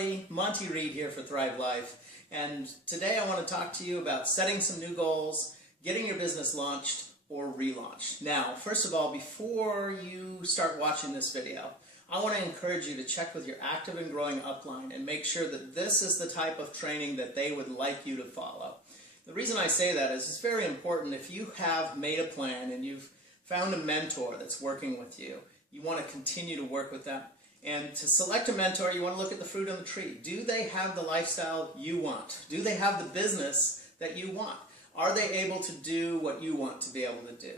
everybody, Monty here for Thrive Life, and today I want to talk to you about setting some new goals, getting your business launched or relaunched. Now, first of all, before you start watching this video, I want to encourage you to check with your active and growing upline and make sure that this is the type of training that they would like you to follow. The reason I say that is it's very important. If you have made a plan and you've found a mentor that's working with you, you want to continue to work with them. And to select a mentor, you want to look at the fruit on the tree. Do they have the lifestyle you want? Do they have the business that you want? Are they able to do what you want to be able to do?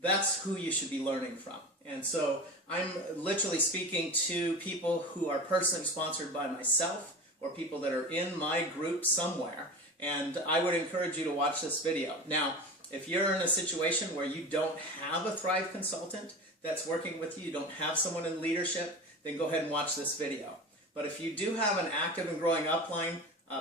That's who you should be learning from. And so I'm literally speaking to people who are personally sponsored by myself or people that are in my group somewhere. And I would encourage you to watch this video. Now, if you're in a situation where you don't have a Thrive consultant that's working with you, you don't have someone in leadership, then go ahead and watch this video. But if you do have an active and growing upline,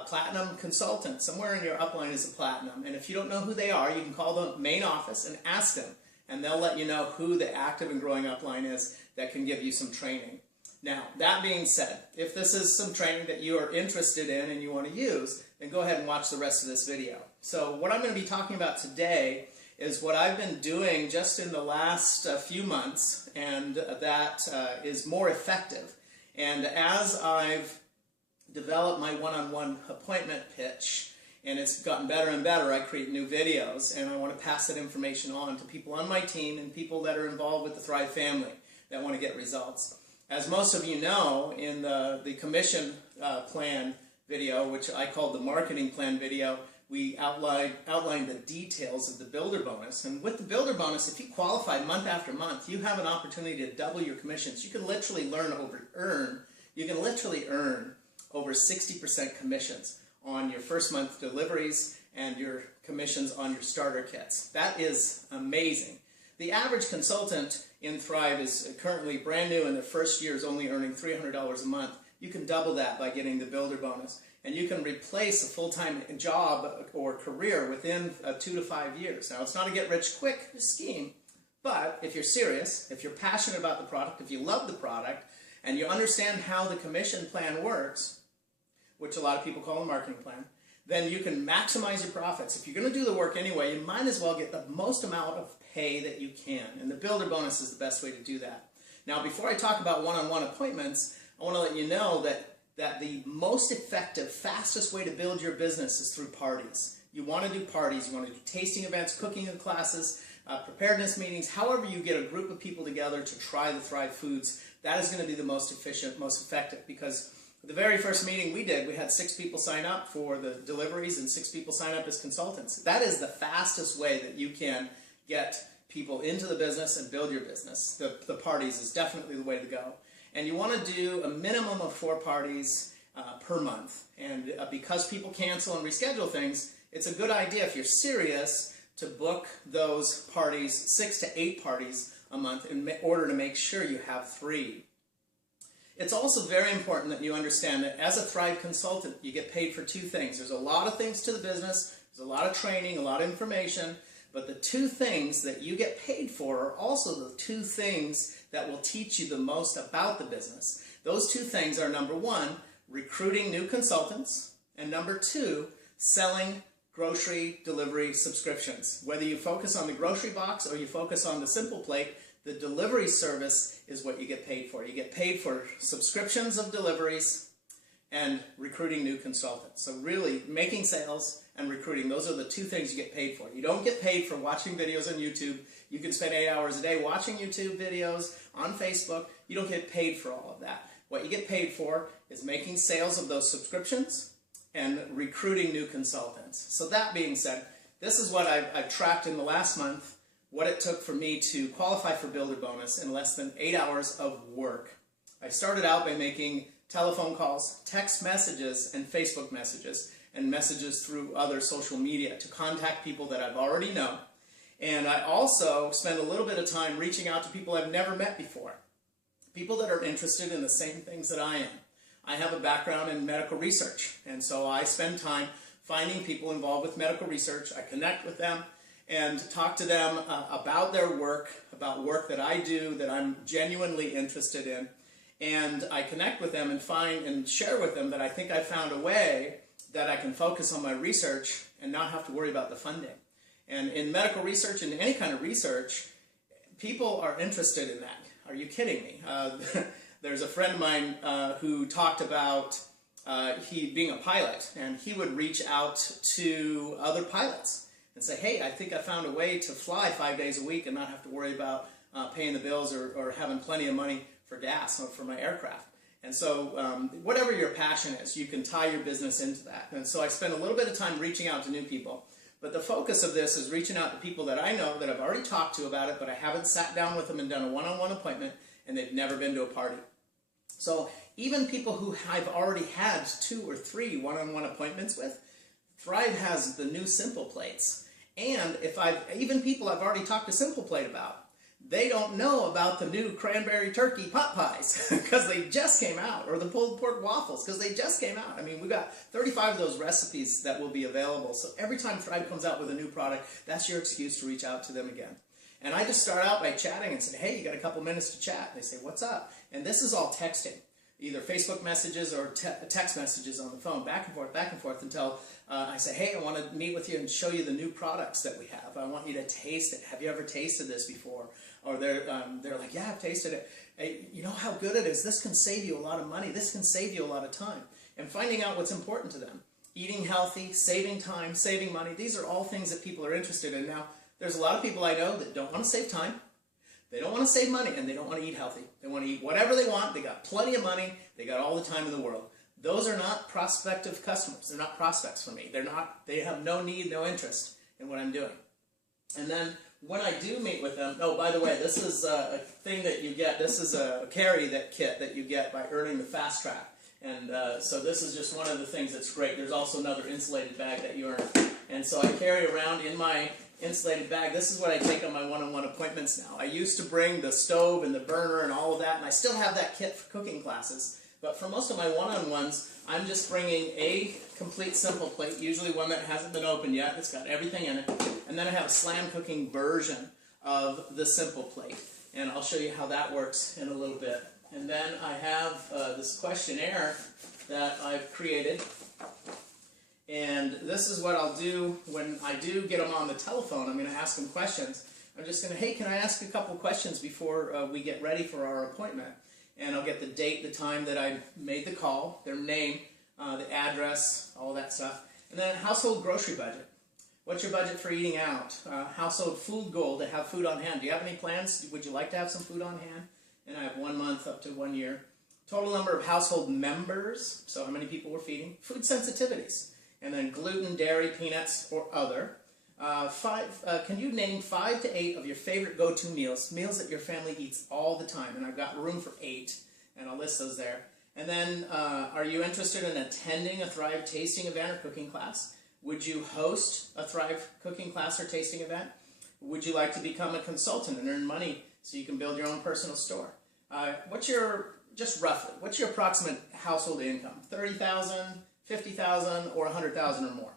platinum consultant, somewhere in your upline is a platinum, and if you don't know who they are, you can call the main office and ask them, and they'll let you know who the active and growing upline is that can give you some training. Now, that being said, if this is some training that you are interested in and you want to use, then go ahead and watch the rest of this video. So what I'm going to be talking about today is what I've been doing just in the last few months, and that is more effective. And as I've developed my one-on-one appointment pitch, and it's gotten better and better, I create new videos, and I want to pass that information on to people on my team and people that are involved with the Thrive family that want to get results. As most of you know, in the commission plan video, which I called the marketing plan video, we outlined the details of the builder bonus. And with the builder bonus, if you qualify month after month, you have an opportunity to double your commissions. You can literally earn over 60% commissions on your first month deliveries and your commissions on your starter kits. That is amazing. The average consultant in Thrive is currently brand new, and their first year is only earning $300 a month. You can double that by getting the builder bonus. And you can replace a full-time job or career within 2 to 5 years. Now, it's not a get-rich-quick scheme, but if you're serious, if you're passionate about the product, if you love the product, and you understand how the commission plan works, which a lot of people call a marketing plan, then you can maximize your profits. If you're going to do the work anyway, you might as well get the most amount of pay that you can. And the builder bonus is the best way to do that. Now, before I talk about one-on-one appointments, I want to let you know that the most effective, fastest way to build your business is through parties. You want to do parties, you want to do tasting events, cooking classes, preparedness meetings, however you get a group of people together to try the Thrive foods. That is going to be the most efficient, most effective, because the very first meeting we did, we had 6 people sign up for the deliveries and 6 people sign up as consultants. That is the fastest way that you can get people into the business and build your business. The parties is definitely the way to go. And you want to do a minimum of 4 parties per month. And because people cancel and reschedule things, it's a good idea, if you're serious, to book those parties, 6 to 8 parties a month, in order to make sure you have 3. It's also very important that you understand that as a Thrive consultant, you get paid for 2 things. There's a lot of things to the business, there's a lot of training, a lot of information, but the 2 things that you get paid for are also the 2 things that will teach you the most about the business. Those 2 things are, number 1, recruiting new consultants, and number 2, selling grocery delivery subscriptions. Whether you focus on the grocery box or you focus on the simple plate, the delivery service is what you get paid for. You get paid for subscriptions of deliveries and recruiting new consultants. So really, making sales and recruiting, those are the 2 things you get paid for. You don't get paid for watching videos on YouTube. You can spend 8 hours a day watching YouTube videos on Facebook. You don't get paid for all of that. What you get paid for is making sales of those subscriptions and recruiting new consultants. So that being said, this is what I've tracked in the last month, what it took for me to qualify for Builder Bonus in less than 8 hours of work. I started out by making telephone calls, text messages, and Facebook messages, and messages through other social media to contact people that I've already known. And I also spend a little bit of time reaching out to people I've never met before, people that are interested in the same things that I am. I have a background in medical research, and so I spend time finding people involved with medical research. I connect with them and talk to them about their work, about work that I do that I'm genuinely interested in. And I connect with them and find and share with them that I think I found a way that I can focus on my research and not have to worry about the funding. And in medical research and any kind of research, people are interested in that. Are you kidding me? There's a friend of mine who talked about he being a pilot, and he would reach out to other pilots and say, hey, I think I found a way to fly 5 days a week and not have to worry about paying the bills or having plenty of money for gas for my aircraft. And so whatever your passion is, you can tie your business into that. And so I spend a little bit of time reaching out to new people. But the focus of this is reaching out to people that I know that I've already talked to about it, but I haven't sat down with them and done a one-on-one appointment, and they've never been to a party. So even people who I've already had 2 or 3 one-on-one appointments with, Thrive has the new Simple Plates. And even people I've already talked to Simple Plate about, they don't know about the new cranberry turkey pot pies because they just came out, or the pulled pork waffles because they just came out. I mean, we've got 35 of those recipes that will be available. So every time Thrive comes out with a new product, that's your excuse to reach out to them again. And I just start out by chatting and say, hey, you got a couple minutes to chat? They say, what's up? And this is all texting, either Facebook messages or text messages on the phone, back and forth until I say, hey, I want to meet with you and show you the new products that we have. I want you to taste it. Have you ever tasted this before? Or they're like, yeah, I've tasted it. Hey, you know how good it is? This can save you a lot of money. This can save you a lot of time. And finding out what's important to them. Eating healthy, saving time, saving money. These are all things that people are interested in. Now, there's a lot of people I know that don't want to save time. They don't want to save money, and they don't want to eat healthy. They want to eat whatever they want. They got plenty of money. They got all the time in the world. Those are not prospective customers. They're not prospects for me. They have no need, no interest in what I'm doing. And then when I do meet with them, oh, by the way, this is a thing that you get. This is a carry that kit that you get by earning the fast track. And so this is just one of the things that's great. There's also another insulated bag that you earn. And so I carry around in my insulated bag. This is what I take on my one-on-one appointments now. I used to bring the stove and the burner and all of that, and I still have that kit for cooking classes. But for most of my one-on-ones, I'm just bringing a complete Simple Plate, usually one that hasn't been opened yet. It's got everything in it. And then I have a slam cooking version of the Simple Plate. And I'll show you how that works in a little bit. And then I have this questionnaire that I've created. And this is what I'll do when I do get them on the telephone. I'm going to ask them questions. I'm just going to, hey, can I ask a couple questions before we get ready for our appointment? And I'll get the date, the time that I made the call, their name, the address, all that stuff. And then household grocery budget. What's your budget for eating out? Household food goal to have food on hand. Do you have any plans? Would you like to have some food on hand? And I have 1 month up to 1 year. Total number of household members, so how many people we're feeding. Food sensitivities. And then gluten, dairy, peanuts, or other. Can you name 5 to 8 of your favorite go-to meals, meals that your family eats all the time? And I've got room for 8, and I'll list those there. And then, are you interested in attending a Thrive tasting event or cooking class? Would you host a Thrive cooking class or tasting event? Would you like to become a consultant and earn money so you can build your own personal store? Just roughly, what's your approximate household income? $30,000, $50,000, or $100,000 or more?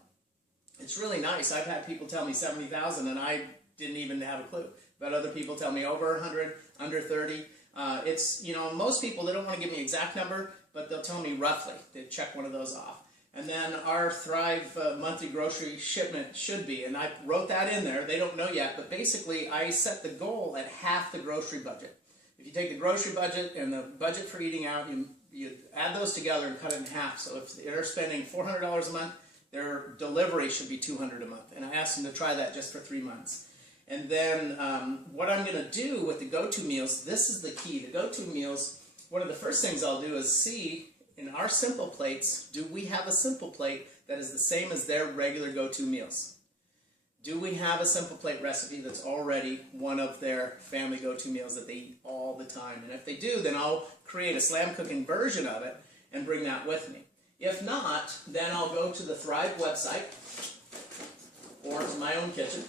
It's really nice. I've had people tell me $70,000 and I didn't even have a clue. But other people tell me over 100, under 30. It's, you know, most people, they don't want to give me an exact number, but they'll tell me roughly. They check one of those off. And then our Thrive monthly grocery shipment should be, and I wrote that in there. They don't know yet, but basically I set the goal at half the grocery budget. If you take the grocery budget and the budget for eating out, you add those together and cut it in half. So if they're spending $400 a month, their delivery should be $200 a month. And I asked them to try that just for 3 months. And then what I'm going to do with the go-to meals, this is the key. The go-to meals, one of the first things I'll do is see in our Simple Plates, do we have a Simple Plate that is the same as their regular go-to meals? Do we have a Simple Plate recipe that's already one of their family go-to meals that they eat all the time? And if they do, then I'll create a slam cooking version of it and bring that with me. If not, then I'll go to the Thrive website or to my own kitchen,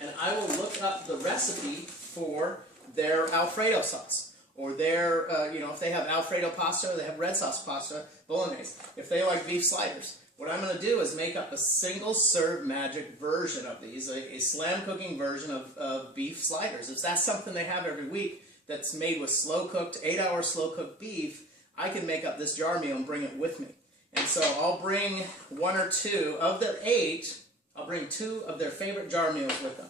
and I will look up the recipe for their Alfredo sauce, or their, if they have Alfredo pasta, or they have red sauce pasta, bolognese. If they like beef sliders, what I'm going to do is make up a single serve magic version of these, a slam cooking version of beef sliders. If that's something they have every week, that's made with slow-cooked, 8-hour slow-cooked beef, I can make up this jar meal and bring it with me. And so I'll bring 1 or 2 of their 8. I'll bring 2 of their favorite jar meals with them.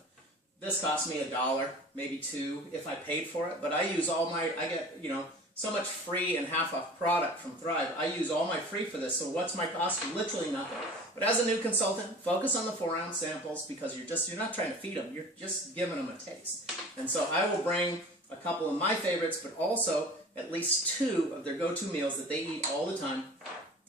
This cost me $1, maybe $2 if I paid for it. But I use all my, I get, you know, so much free and half-off product from Thrive. I use all my free for this. So what's my cost? Literally nothing. But as a new consultant, focus on the 4-ounce samples because you're not trying to feed them. You're just giving them a taste. And so I will bring a couple of my favorites, but also at least 2 of their go-to meals that they eat all the time.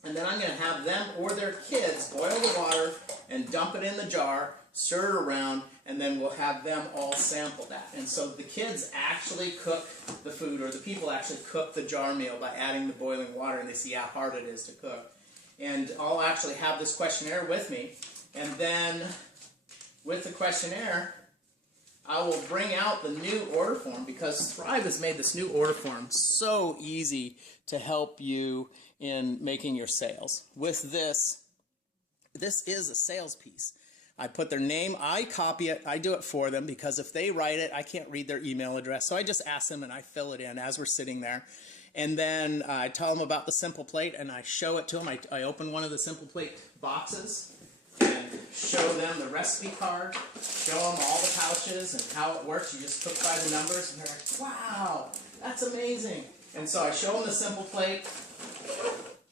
And then I'm going to have them or their kids boil the water and dump it in the jar, stir it around, and then we'll have them all sample that. And so the kids actually cook the food, or the people actually cook the jar meal by adding the boiling water, and they see how hard it is to cook. And I'll actually have this questionnaire with me, and then with the questionnaire, I will bring out the new order form, because Thrive has made this new order form so easy to help you in making your sales. With this is a sales piece. I put their name, I copy it, I do it for them, because if they write it, I can't read their email address. So I just ask them and I fill it in as we're sitting there. And then I tell them about the Simple Plate and I show it to them. I open one of the Simple Plate boxes and show them the recipe card, show them all the pouches and how it works. You just cook by the numbers and they're like, wow, that's amazing. And so I show them the Simple Plate,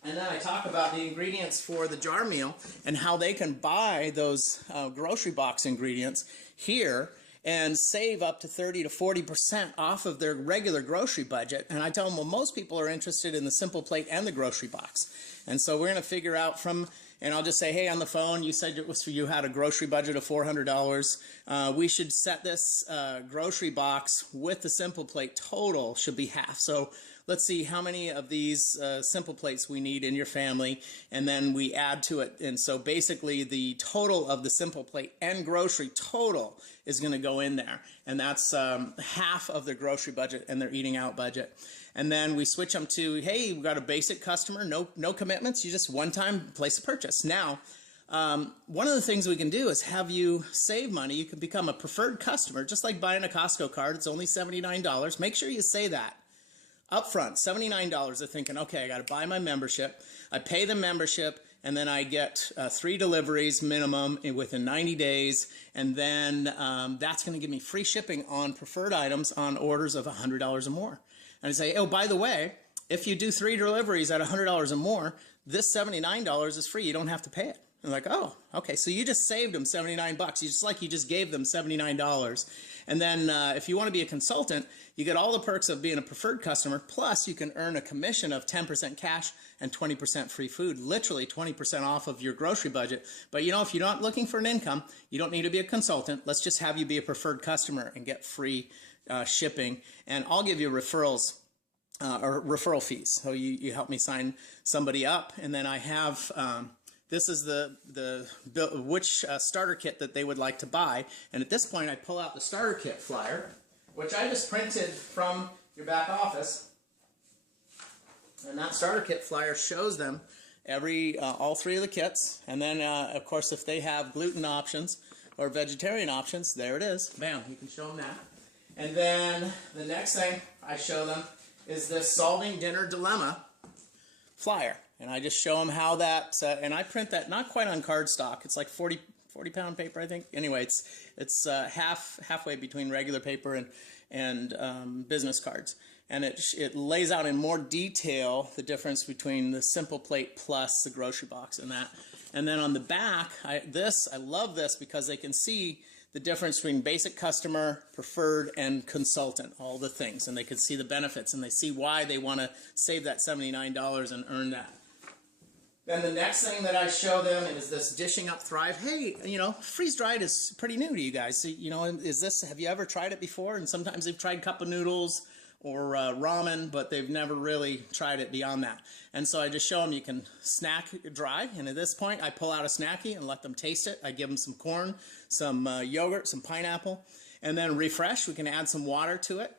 and then I talk about the ingredients for the jar meal and how they can buy those grocery box ingredients here and save up to 30 to 40% off of their regular grocery budget. And I tell them, well, most people are interested in the Simple Plate and the grocery box. And so we're going to figure out from, and I'll just say, hey, on the phone, you said it was for you had a grocery budget of $400. We should set this grocery box with the Simple Plate total should be half. So let's see how many of these Simple Plates we need in your family, and then we add to it. And so basically the total of the Simple Plate and grocery total is going to go in there. And that's half of their grocery budget and their eating out budget. And then we switch them to, hey, we've got a basic customer, no commitments, you just one-time place a purchase. Now, one of the things we can do is have you save money. You can become a preferred customer, just like buying a Costco card. It's only $79. Make sure you say that up front, $79. They're thinking, okay, I got to buy my membership. I pay the membership, and then I get 3 deliveries minimum within 90 days, and then that's going to give me free shipping on preferred items on orders of $100 or more. And I say, oh, by the way, if you do 3 deliveries at $100 or more, this $79 is free. You don't have to pay it. And like, oh, okay, so you just saved them $79. Just like you just gave them $79. And then if you want to be a consultant, you get all the perks of being a preferred customer, plus you can earn a commission of 10% cash and 20% free food, literally 20% off of your grocery budget. But you know, if you're not looking for an income, you don't need to be a consultant. Let's just have you be a preferred customer and get free shipping. And I'll give you referrals or referral fees. So you help me sign somebody up, and then I have this is which starter kit that they would like to buy. And at this point, I pull out the starter kit flyer, which I just printed from your back office. And that starter kit flyer shows them all 3 of the kits. And then, of course, if they have gluten options or vegetarian options, there it is. Bam, you can show them that. And then the next thing I show them is this Solving Dinner Dilemma flyer. And I just show them how that, and I print that not quite on cardstock. It's like 40-pound paper, I think. Anyway, it's halfway between regular paper and business cards. And it lays out in more detail the difference between the Simple Plate plus the grocery box and that. And then on the back, I love this because they can see the difference between basic customer, preferred, and consultant, all the things. And they can see the benefits, and they see why they want to save that $79 and earn that. Then the next thing that I show them is this Dishing Up Thrive. Hey, you know, freeze-dried is pretty new to you guys. So, you know, have you ever tried it before? And sometimes they've tried cup of noodles or ramen, but they've never really tried it beyond that. And so I just show them you can snack dry. And at this point, I pull out a Snacky and let them taste it. I give them some corn, some yogurt, some pineapple, and then refresh. We can add some water to it.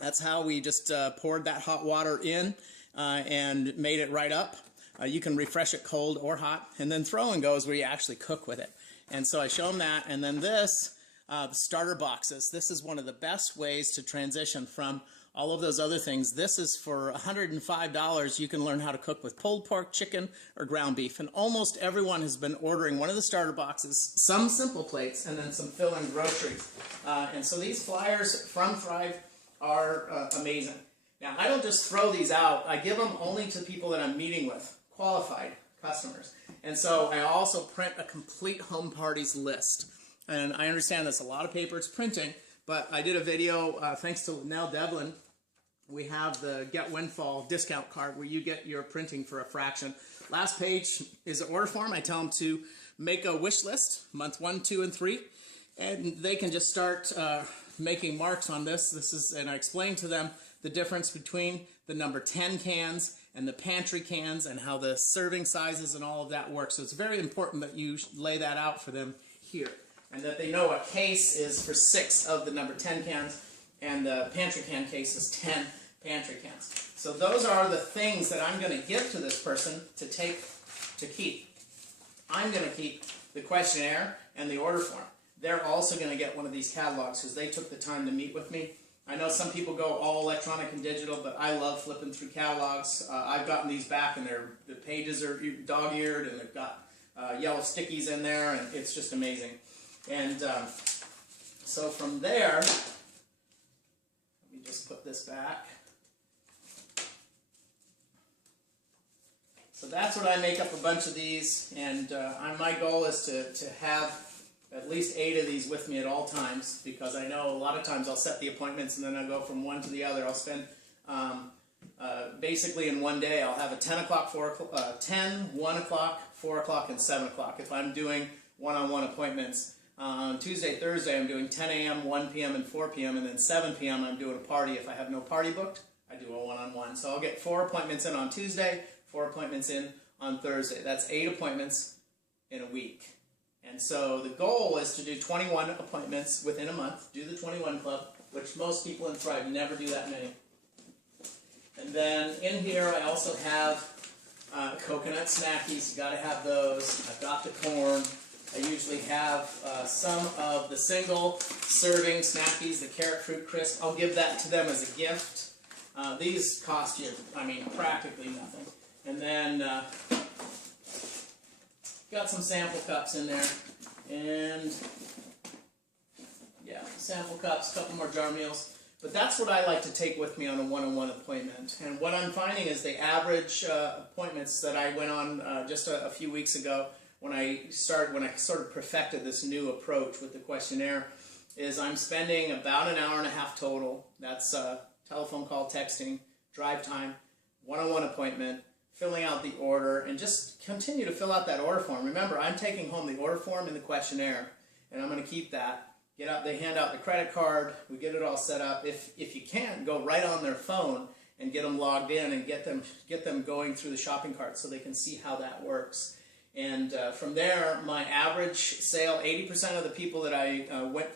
That's how we just poured that hot water in and made it right up. You can refresh it cold or hot, and then throw and go is where you actually cook with it. And so I show them that, and then this the starter boxes. This is one of the best ways to transition from all of those other things. This is for $105. You can learn how to cook with pulled pork, chicken, or ground beef. And almost everyone has been ordering one of the starter boxes, some simple plates, and then some fill-in groceries. And so these flyers from Thrive are amazing. Now, I don't just throw these out. I give them only to people that I'm meeting with, qualified customers. And so I also print a complete home parties list. And I understand that's a lot of paper, it's printing, but I did a video, thanks to Nell Devlin. We have the Get Windfall discount card where you get your printing for a fraction. Last page is an order form. I tell them to make a wish list, month 1, 2, and 3, and they can just start making marks on this. And I explain to them the difference between the number 10 cans and the pantry cans and how the serving sizes and all of that works. So it's very important that you lay that out for them here, and that they know a case is for 6 of the number 10 cans, and the pantry can case is 10 pantry cans. So those are the things that I'm going to give to this person to keep. I'm going to keep the questionnaire and the order form. They're also going to get one of these catalogs because they took the time to meet with me. I know some people go all electronic and digital, but I love flipping through catalogs. I've gotten these back, and the pages are dog-eared, and they've got yellow stickies in there, and it's just amazing. And so from there, let me just put this back. So that's what I make up a bunch of these, and my goal is to have at least 8 of these with me at all times, because I know a lot of times I'll set the appointments and then I'll go from one to the other. I'll spend, basically in one day, I'll have a 10 o'clock, 10, 1 o'clock, 4 o'clock, and 7 o'clock. If I'm doing one-on-one appointments, on Tuesday, Thursday, I'm doing 10 a.m., 1 p.m., and 4 p.m., and then 7 p.m. I'm doing a party. If I have no party booked, I do a one-on-one. So I'll get 4 appointments in on Tuesday, 4 appointments in on Thursday. That's 8 appointments in a week. And so the goal is to do 21 appointments within a month, do the 21 club, which most people in Thrive never do that many. And then in here I also have coconut snackies. You got to have those. I've got the corn. I usually have some of the single serving snackies, the carrot fruit crisp. I'll give that to them as a gift. These cost you, practically nothing. And then got some sample cups in there, and yeah, sample cups, a couple more jar meals. But that's what I like to take with me on a one-on-one appointment. And what I'm finding is the average appointments that I went on just a few weeks ago, when I sort of perfected this new approach with the questionnaire, is I'm spending about an hour and a half total. That's telephone call, texting, drive time, one-on-one appointment, filling out the order, and just continue to fill out that order form. Remember, I'm taking home the order form and the questionnaire, and I'm going to keep that. They hand out the credit card, we get it all set up. If you can, go right on their phone and get them logged in and get them going through the shopping cart so they can see how that works. And from there, my average sale, 80% of the people that I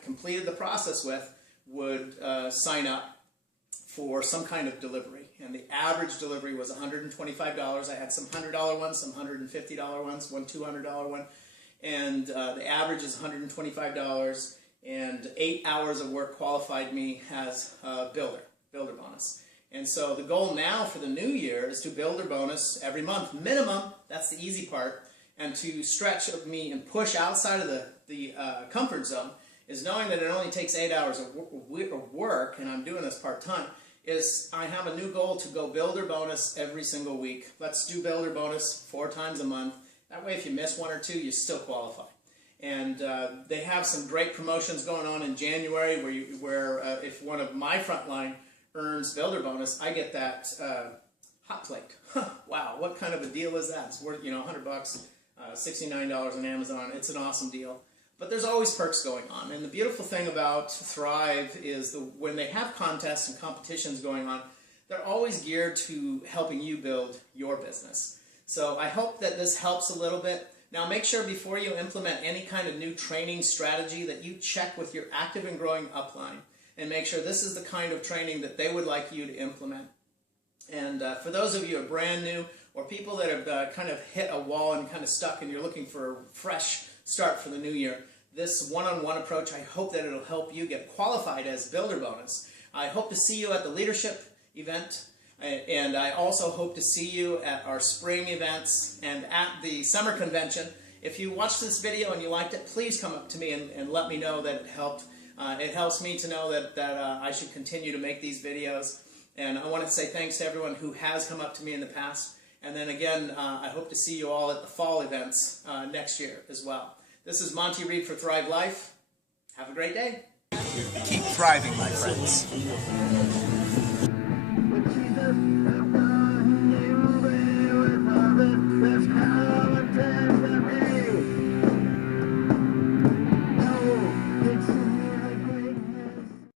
completed the process with would sign up for some kind of delivery. And the average delivery was $125. I had some $100 ones, some $150 ones, one $200 one. And the average is $125. And 8 hours of work qualified me as a builder bonus. And so the goal now for the new year is to builder bonus every month, minimum. That's the easy part. And to stretch me and push outside of the comfort zone is knowing that it only takes 8 hours of work, and I'm doing this part-time, is I have a new goal to go builder bonus every single week. Let's do builder bonus 4 times a month. That way if you miss 1 or 2, you still qualify. And they have some great promotions going on in January where if one of my frontline earns builder bonus, I get that hot plate. Wow, what kind of a deal is that? It's worth, $100, $69 on Amazon. It's an awesome deal. But there's always perks going on. And the beautiful thing about Thrive is when they have contests and competitions going on, they're always geared to helping you build your business. So I hope that this helps a little bit. Now make sure before you implement any kind of new training strategy that you check with your active and growing upline and make sure this is the kind of training that they would like you to implement. And for those of you who are brand new or people that have kind of hit a wall and kind of stuck and you're looking for a fresh start for the new year, this one-on-one approach, I hope that it'll help you get qualified as builder bonus. I hope to see you at the leadership event, and I also hope to see you at our spring events and at the summer convention. If you watched this video and you liked it, please come up to me and let me know that it helped. It helps me to know that I should continue to make these videos. And I want to say thanks to everyone who has come up to me in the past. And then again, I hope to see you all at the fall events next year as well. This is Monty Reed for Thrive Life. Have a great day. Keep thriving, my friends.